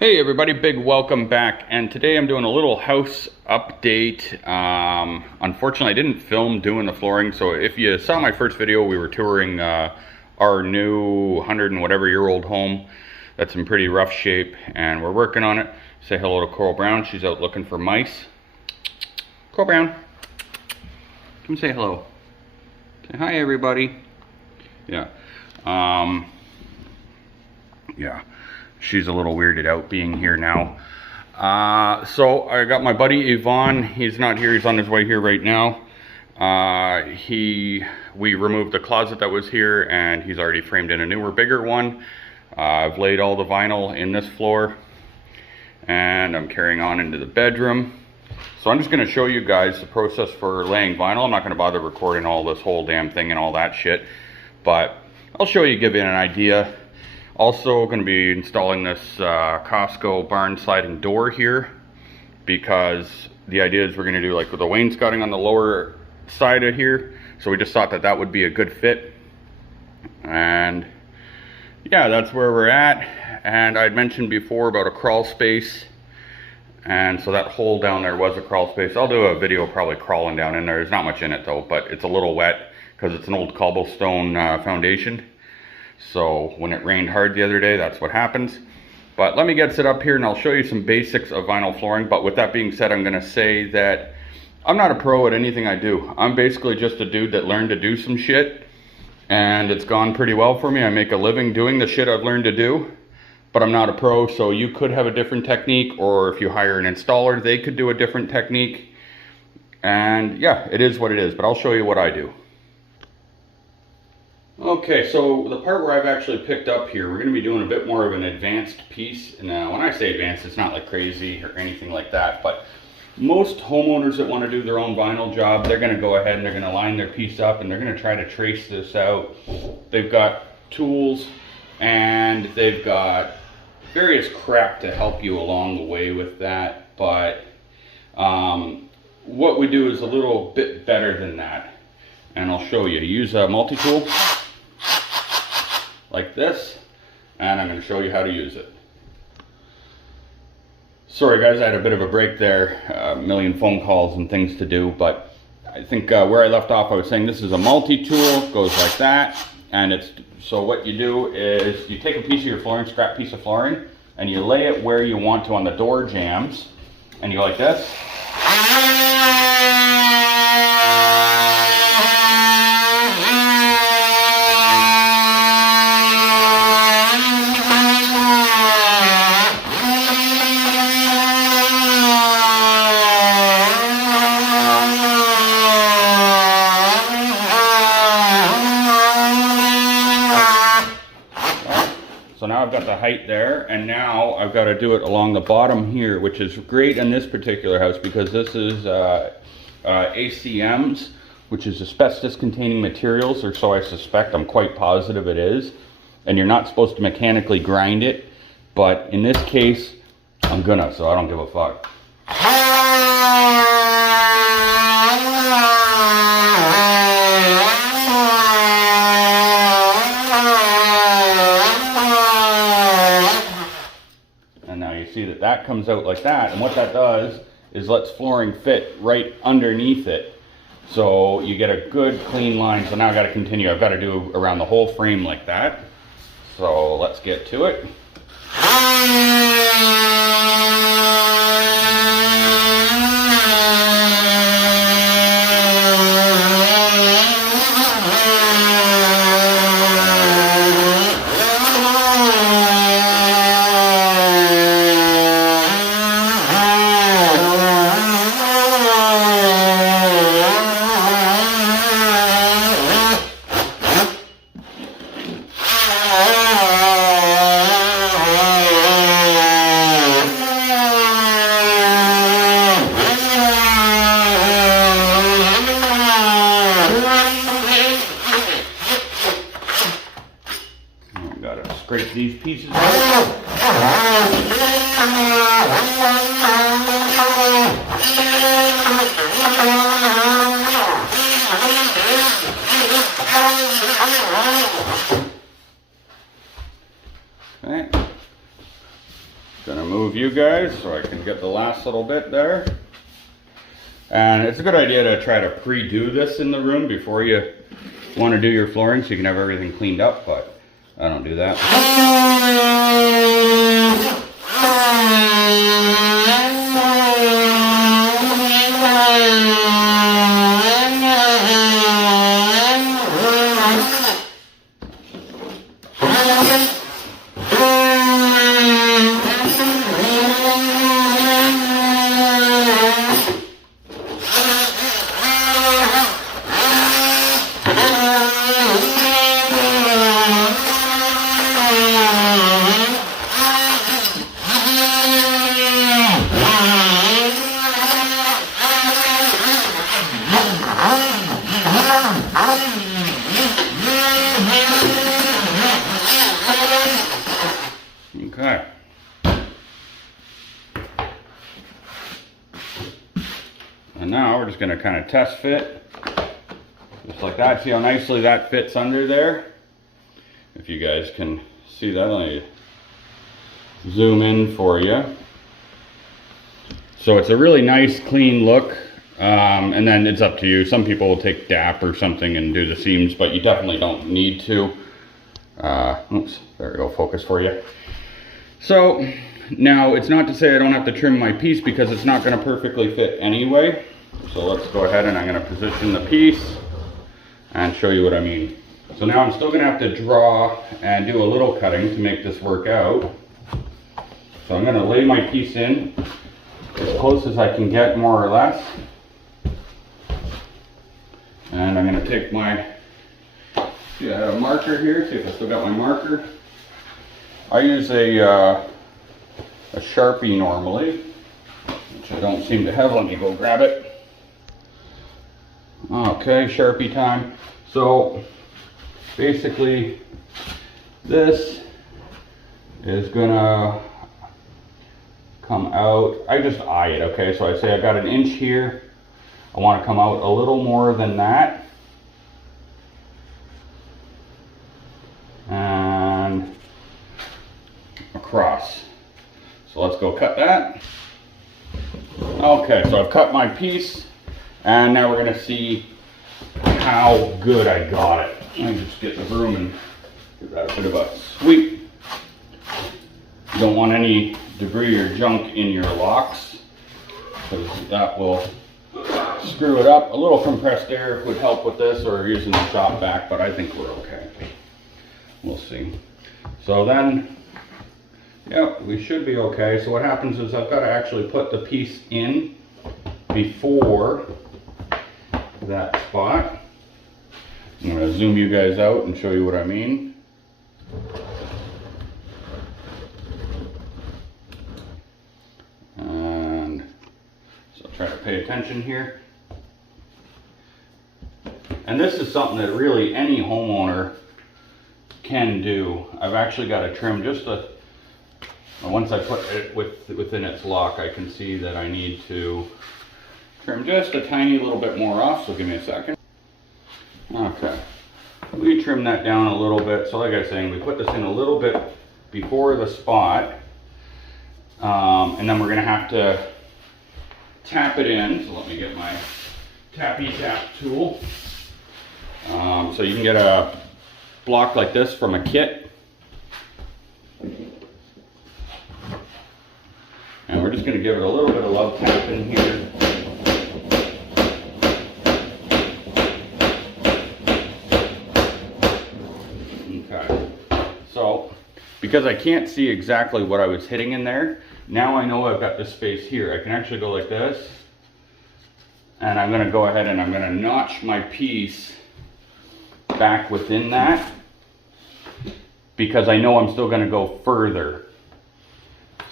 Hey everybody, big welcome back, and today I'm doing a little house update. Unfortunately I didn't film doing the flooring, so if you saw my first video, we were touring our new 100 and whatever year old home that's in pretty rough shape, and we're working on it. Say hello to Coral Brown. She's out looking for mice. Coral Brown, come say hello. Say hi everybody. Yeah. Yeah. She's a little weirded out being here now. So I got my buddy Yvonne. He's not here. He's on his way here right now. We removed the closet that was here, and he's already framed in a newer, bigger one. I've laid all the vinyl in this floor, and I'm carrying on into the bedroom. So I'm just going to show you guys the process for laying vinyl. I'm not going to bother recording all this whole damn thing and all that shit, but I'll show you, give you an idea. Also going to be installing this Costco barn sliding door here, because the idea is we're going to do like with the wainscoting on the lower side of here. So we just thought that that would be a good fit. And yeah, that's where we're at. And I'd mentioned before about a crawl space. And so that hole down there was a crawl space. I'll do a video probably crawling down in there. There's not much in it though, but it's a little wet because it's an old cobblestone foundation. So when it rained hard the other day, that's what happens. But let me get set up here and I'll show you some basics of vinyl flooring. But with that being said, I'm going to say that I'm not a pro at anything I do. I'm basically just a dude that learned to do some shit, and it's gone pretty well for me. I make a living doing the shit I've learned to do, but I'm not a pro. So you could have a different technique, or if you hire an installer, they could do a different technique. And yeah, it is what it is, but I'll show you what I do. Okay, so the part where I've actually picked up here, we're going to be doing a bit more of an advanced piece. Now, when I say advanced, it's not like crazy or anything like that, but most homeowners that want to do their own vinyl job, they're going to go ahead and they're going to line their piece up and they're going to try to trace this out. They've got tools and they've got various crap to help you along the way with that, but what we do is a little bit better than that, and I'll show you. Use a multi-tool like this, and I'm going to show you how to use it. Sorry guys, I had a bit of a break there, a million phone calls and things to do, but I think where I left off, I was saying this is a multi-tool, goes like that, and it's, so what you do is you take a piece of your flooring, scrap piece of flooring, and you lay it where you want to on the door jambs, and you go like this. So now I've got the height there, and now I've got to do it along the bottom here, which is great in this particular house because this is ACMs, which is asbestos containing materials, or so I suspect. I'm quite positive it is. And you're not supposed to mechanically grind it, but in this case, I'm gonna, so I don't give a fuck. See that that comes out like that, and what that does is lets flooring fit right underneath it, so you get a good clean line. So now I've got to continue. I've got to do around the whole frame like that, so let's get to it. Gotta scrape these pieces out. Okay. Gonna move you guys so I can get the last little bit there. And it's a good idea to try to pre-do this in the room before you want to do your flooring so you can have everything cleaned up, but I don't do that. Okay. And now we're just going to kind of test fit. Just like that. See how nicely that fits under there? If you guys can see that, let me zoom in for you. So it's a really nice clean look. And then it's up to you. Some people will take DAP or something and do the seams, but you definitely don't need to. Oops, there we go, focus for you. So now it's not to say I don't have to trim my piece because it's not going to perfectly fit anyway. So let's go ahead and I'm going to position the piece and show you what I mean. So now I'm still going to have to draw and do a little cutting to make this work out. So I'm going to lay my piece in as close as I can get, more or less. And I'm going to take my marker here, see if I still got my marker. I use a Sharpie normally, which I don't seem to have. Let me go grab it. Okay, Sharpie time. So basically this is gonna come out, I just eye it, okay? So I say I got an inch here. I want to come out a little more than that. And across. So let's go cut that. Okay, so I've cut my piece and now we're going to see how good I got it. Let me just get the broom and give that a bit of a sweep. You don't want any debris or junk in your locks because that will screw it up. A little compressed air would help with this, or using the shop vac, but I think we're okay. We'll see. So then, yeah, we should be okay. So what happens is I've got to actually put the piece in before that spot. I'm going to zoom you guys out and show you what I mean. And so try to pay attention here. And this is something that really any homeowner can do. I've actually got to trim just once I put it within its lock, I can see that I need to trim just a tiny little bit more off, so give me a second. Okay, we trim that down a little bit. So like I was saying, we put this in a little bit before the spot, and then we're going to have to tap it in. So let me get my tappy tap tool. So you can get a block like this from a kit. And we're just going to give it a little bit of love tapping here. Okay. So, because I can't see exactly what I was hitting in there, now I know I've got this space here. I can actually go like this. And I'm going to go ahead and I'm going to notch my piece back within that, because I know I'm still going to go further.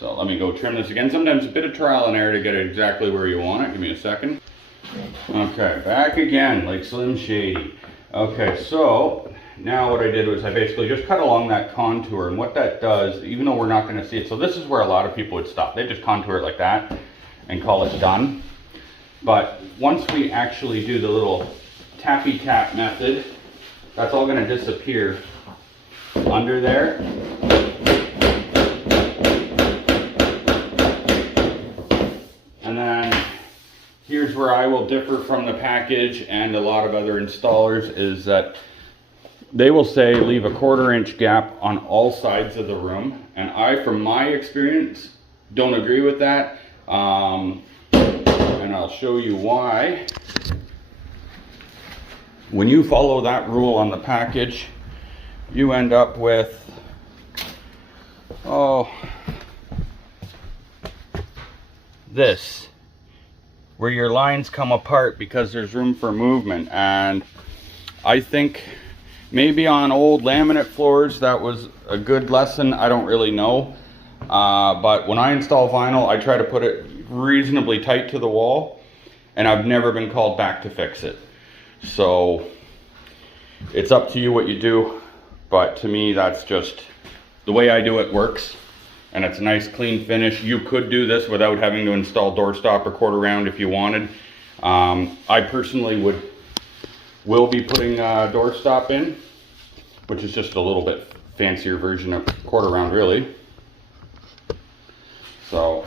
So let me go trim this again. Sometimes a bit of trial and error to get it exactly where you want it. Give me a second. Okay, back again like Slim Shady. Okay, so now what I did was I basically just cut along that contour, and what that does, even though we're not going to see it, so this is where a lot of people would stop. They just contour it like that and call it done. But once we actually do the little tappy tap method, that's all going to disappear under there. where I will differ from the package and a lot of other installers is that they will say leave a 1/4 inch gap on all sides of the room. And I, from my experience, don't agree with that. And I'll show you why. When you follow that rule on the package, you end up with, this, where your lines come apart because there's room for movement. And I think maybe on old laminate floors that was a good lesson. I don't really know. But when I install vinyl, I try to put it reasonably tight to the wall, and I've never been called back to fix it. So it's up to you what you do, but to me that's just the way I do it. Works, and it's a nice clean finish. You could do this without having to install doorstop or 1/4 round if you wanted. I personally will be putting a doorstop in, which is just a little bit fancier version of 1/4 round really. So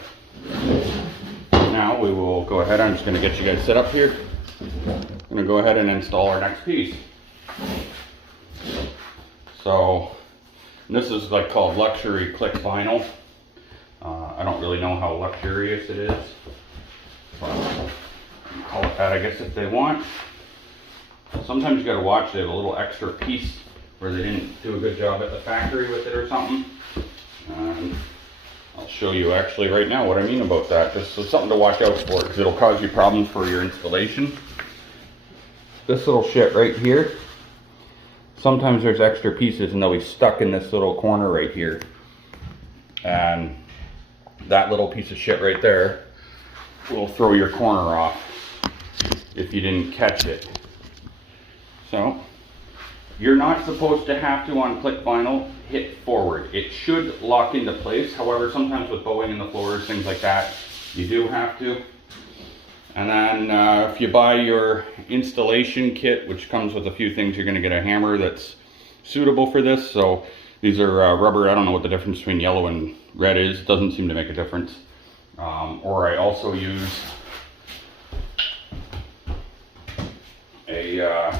now we will go ahead. I'm just going to get you guys set up here. I'm going to go ahead and install our next piece. So this is like called luxury click vinyl. I don't really know how luxurious it is. Call it that, I guess, if they want. Sometimes you got to watch. They have a little extra piece where they didn't do a good job at the factory with it or something. I'll show you actually right now what I mean about that. Just so something to watch out for, because it'll cause you problems for your installation. This little shit right here, sometimes there's extra pieces and they'll be stuck in this little corner right here. And that little piece of shit right there will throw your corner off if you didn't catch it. So you're not supposed to have to, on click vinyl, hit forward. It should lock into place. However, sometimes with bowing in the floors, things like that, you do have to. And then if you buy your installation kit, which comes with a few things, you're going to get a hammer that's suitable for this. So these are rubber. I don't know what the difference between yellow and red is. It doesn't seem to make a difference. Or I also use a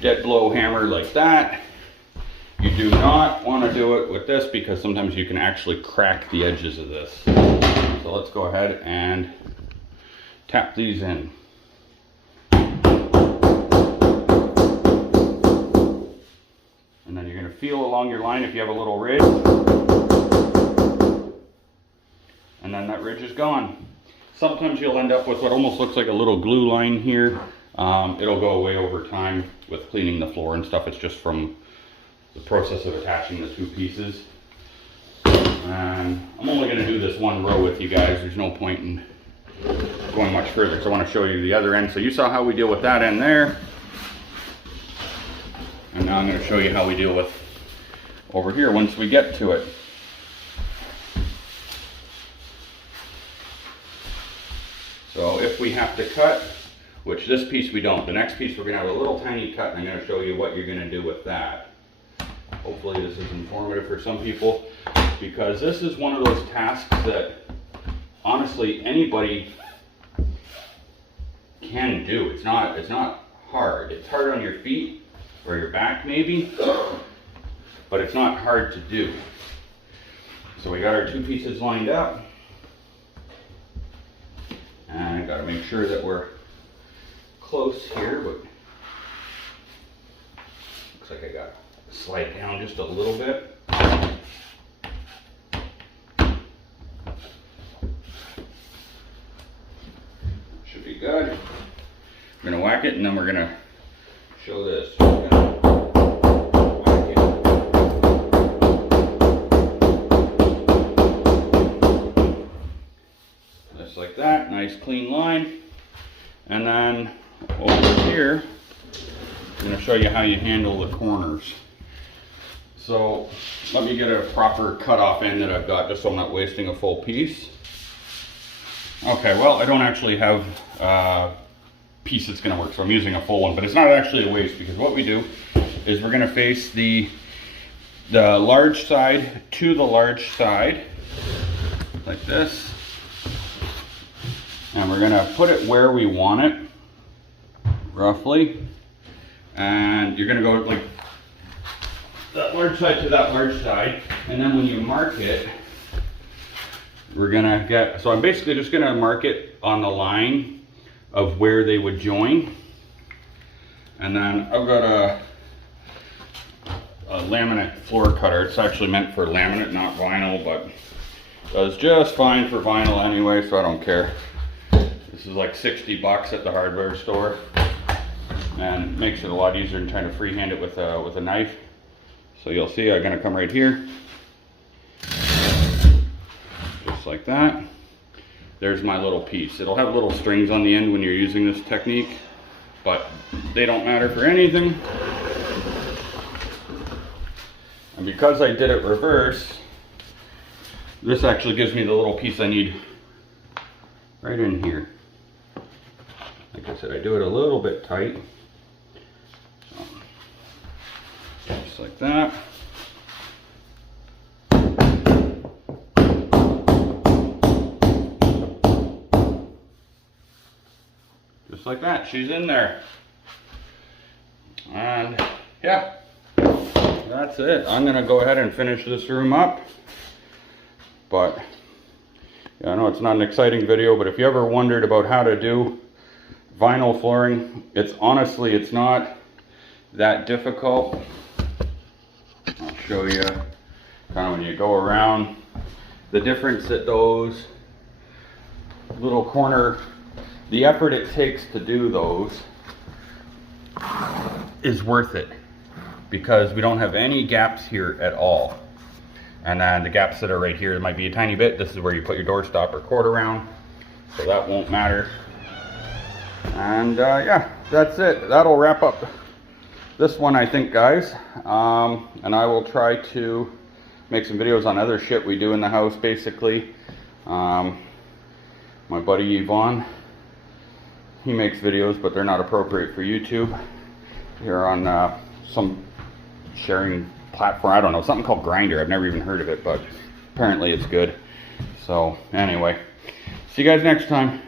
dead blow hammer like that. You do not want to do it with this because sometimes you can actually crack the edges of this. So let's go ahead and tap these in. And then you're going to feel along your line if you have a little ridge. And then that ridge is gone. Sometimes you'll end up with what almost looks like a little glue line here. It'll go away over time with cleaning the floor and stuff. It's just from the process of attaching the two pieces. And I'm only going to do this one row with you guys. There's no point in going much further. So I want to show you the other end. So you saw how we deal with that end there. And now I'm going to show you how we deal with over here once we get to it. So if we have to cut, which this piece we don't, the next piece we're going to have a little tiny cut, and I'm going to show you what you're going to do with that. Hopefully this is informative for some people, because this is one of those tasks that honestly anybody can do. It's not hard. It's hard on your feet or your back maybe, but it's not hard to do. So we got our two pieces lined up, and I got to make sure that we're close here, but looks like I got to slide down just a little bit. Should be good. We're going to whack it, and then we're going to show this. We're going to whack it. Just like that. Nice clean line. And then over here, I'm going to show you how you handle the corners. So let me get a proper cutoff end that I've got, just so I'm not wasting a full piece. Okay, well, I don't actually have a piece that's going to work, so I'm using a full one, but it's not actually a waste, because what we do is we're going to face the large side to the large side, like this. And we're gonna put it where we want it, roughly. And you're gonna go like that large side to that large side. And then when you mark it, we're gonna get, so I'm basically just gonna mark it on the line of where they would join. And then I've got a laminate floor cutter. It's actually meant for laminate, not vinyl, but does just fine for vinyl anyway, so I don't care. This is like 60 bucks at the hardware store, and makes it a lot easier than trying to freehand it with a knife. So you'll see I'm gonna come right here, just like that. There's my little piece. It'll have little strings on the end when you're using this technique, but they don't matter for anything. And because I did it reverse, this actually gives me the little piece I need right in here. Like I said, I do it a little bit tight. So, just like that. Just like that, she's in there. And yeah, that's it. I'm gonna go ahead and finish this room up. But yeah, I know it's not an exciting video, but if you ever wondered about how to do vinyl flooring, it's not that difficult. I'll show you kind of when you go around, the difference that those little corner, the effort it takes to do those is worth it, because we don't have any gaps here at all. And then the gaps that are right here, it might be a tiny bit. This is where you put your doorstop or cord around, so that won't matter. And yeah, that's it. That'll wrap up this one, I think, guys. And I will try to make some videos on other shit we do in the house, basically. My buddy Yvonne, he makes videos, but they're not appropriate for YouTube. Here on some sharing platform, I don't know, something called Grindr. I've never even heard of it, but apparently it's good. So anyway, see you guys next time.